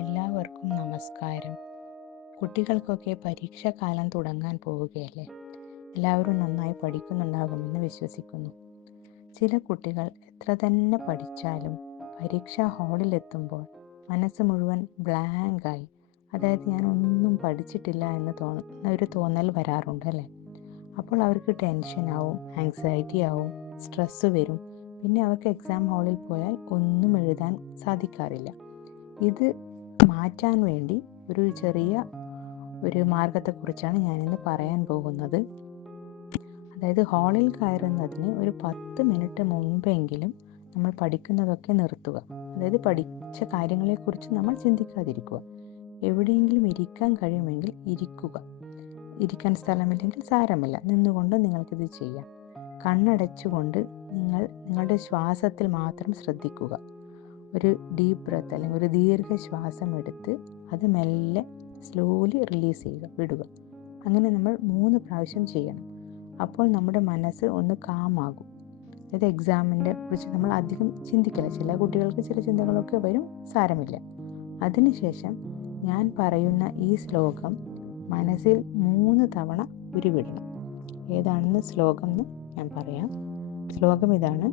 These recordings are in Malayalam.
എല്ലാവർക്കും നമസ്കാരം. കുട്ടികൾക്കൊക്കെ പരീക്ഷാകാലം തുടങ്ങാൻ പോവുകയല്ലേ. എല്ലാവരും നന്നായി പഠിക്കുന്നുണ്ടാകുമെന്ന് വിശ്വസിക്കുന്നു. ചില കുട്ടികൾ എത്ര തന്നെ പഠിച്ചാലും പരീക്ഷാ ഹാളിലെത്തുമ്പോൾ മനസ്സ് മുഴുവൻ ബ്ലാങ്കായി, അതായത് ഞാൻ ഒന്നും പഠിച്ചിട്ടില്ല ഒരു തോന്നൽ വരാറുണ്ട് അല്ലേ. അപ്പോൾ അവർക്ക് ടെൻഷനാവും, ആങ്സൈറ്റി ആവും, സ്ട്രെസ്സ് വരും. പിന്നെ അവർക്ക് എക്സാം ഹാളിൽ പോയാൽ ഒന്നും എഴുതാൻ സാധിക്കാറില്ല. ഇത് മാറ്റാൻ വേണ്ടി ഒരു മാർഗത്തെക്കുറിച്ചാണ് ഞാനിന്ന് പറയാൻ പോകുന്നത്. അതായത് ഹാളിൽ കയറുന്നതിന് ഒരു 10 മിനിറ്റ് മുൻപെങ്കിലും നമ്മൾ പഠിക്കുന്നതൊക്കെ നിർത്തുക. അതായത് പഠിച്ച കാര്യങ്ങളെക്കുറിച്ച് നമ്മൾ ചിന്തിക്കാതിരിക്കുക. എവിടെയെങ്കിലും ഇരിക്കാൻ കഴിയുമെങ്കിൽ ഇരിക്കുക. ഇരിക്കാൻ സ്ഥലമില്ലെങ്കിൽ സാരമില്ല, നിന്നുകൊണ്ട് നിങ്ങൾക്കിത് ചെയ്യാം. കണ്ണടച്ചുകൊണ്ട് നിങ്ങളുടെ ശ്വാസത്തിൽ മാത്രം ശ്രദ്ധിക്കുക. ഒരു ഡീപ്പ് ബ്രത്ത് അല്ലെങ്കിൽ ഒരു ദീർഘശ്വാസം എടുത്ത് അത് മെല്ലെ സ്ലോലി റിലീസ് ചെയ്യുക, വിടുക. അങ്ങനെ നമ്മൾ 3 പ്രാവശ്യം ചെയ്യണം. അപ്പോൾ നമ്മുടെ മനസ്സ് ഒന്ന് കാമാകും. അതായത് എക്സാമിനെ കുറിച്ച് നമ്മൾ അധികം ചിന്തിക്കില്ല. ചില കുട്ടികൾക്ക് ചില ചിന്തകളൊക്കെ വരും, സാരമില്ല. അതിനുശേഷം ഞാൻ പറയുന്ന ഈ ശ്ലോകം മനസ്സിൽ 3 തവണ ഉരുവിടണം. ഏതാണെന്ന് ശ്ലോകം എന്ന് ഞാൻ പറയാം. ശ്ലോകം ഇതാണ്: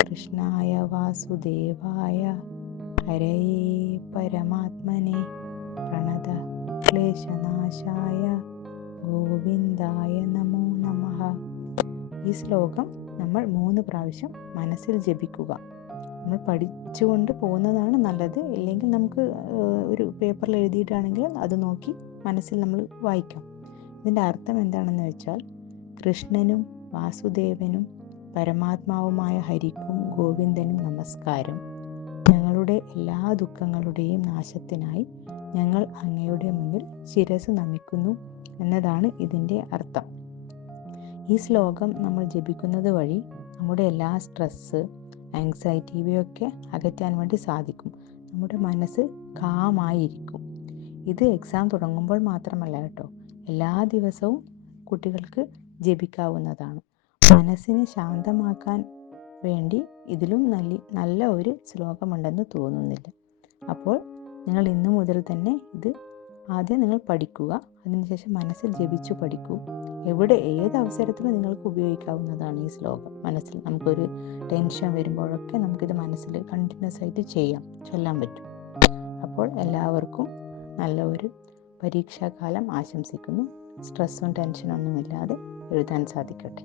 കൃഷ്ണായ വാസുദേവായ ഹരയേ പരമാത്മനെ പ്രണത ക്ലേശനാശായ ഗോവിന്ദായ നമോ നമഃ. ഈ ശ്ലോകം നമ്മൾ 3 പ്രാവശ്യം മനസ്സിൽ ജപിക്കുക. നമ്മൾ പഠിച്ചുകൊണ്ട് പോകുന്നതാണ് നല്ലത്. ഇല്ലെങ്കിൽ നമുക്ക് ഒരു പേപ്പറിൽ എഴുതിയിട്ടാണെങ്കിൽ അത് നോക്കി മനസ്സിൽ നമ്മൾ വായിക്കാം. ഇതിൻ്റെ അർത്ഥം എന്താണെന്ന് വെച്ചാൽ, കൃഷ്ണനും വാസുദേവനും പരമാത്മാവുമായ ഹരിക്കും ഗോവിന്ദനും നമസ്കാരം. ഞങ്ങളുടെ എല്ലാ ദുഃഖങ്ങളുടെയും നാശത്തിനായി ഞങ്ങൾ അങ്ങയുടെ മുന്നിൽ ശിരസ് നമിക്കുന്നു എന്നതാണ് ഇതിൻ്റെ അർത്ഥം. ഈ ശ്ലോകം നമ്മൾ ജപിക്കുന്നത് വഴി നമ്മുടെ എല്ലാ സ്ട്രെസ്സ്, ആങ്സൈറ്റി ഇവയൊക്കെ അകറ്റാൻ വേണ്ടി സാധിക്കും. നമ്മുടെ മനസ്സ് കാമായിരിക്കും. ഇത് എക്സാം തുടങ്ങുമ്പോൾ മാത്രമല്ല കേട്ടോ, എല്ലാ ദിവസവും കുട്ടികൾക്ക് ജപിക്കാവുന്നതാണ്. മനസ്സിനെ ശാന്തമാക്കാൻ വേണ്ടി ഇതിലും നല്ല ഒരു ശ്ലോകമുണ്ടെന്ന് തോന്നുന്നില്ല. അപ്പോൾ നിങ്ങൾ ഇന്നു മുതൽ തന്നെ ഇത് ആദ്യം നിങ്ങൾ പഠിക്കുക. അതിനുശേഷം മനസ്സിൽ ജപിച്ചു പഠിക്കൂ. ഏത് അവസരത്തിലും നിങ്ങൾക്ക് ഉപയോഗിക്കാവുന്നതാണ് ഈ ശ്ലോകം. മനസ്സിൽ നമുക്കൊരു ടെൻഷൻ വരുമ്പോഴൊക്കെ നമുക്കിത് മനസ്സിൽ കണ്ടിന്യൂസ് ആയിട്ട് ചൊല്ലാൻ പറ്റും. അപ്പോൾ എല്ലാവർക്കും നല്ല ഒരു പരീക്ഷാകാലം ആശംസിക്കുന്നു. സ്ട്രെസ്സും ടെൻഷനൊന്നും ഇല്ലാതെ എഴുതാൻ സാധിക്കട്ടെ.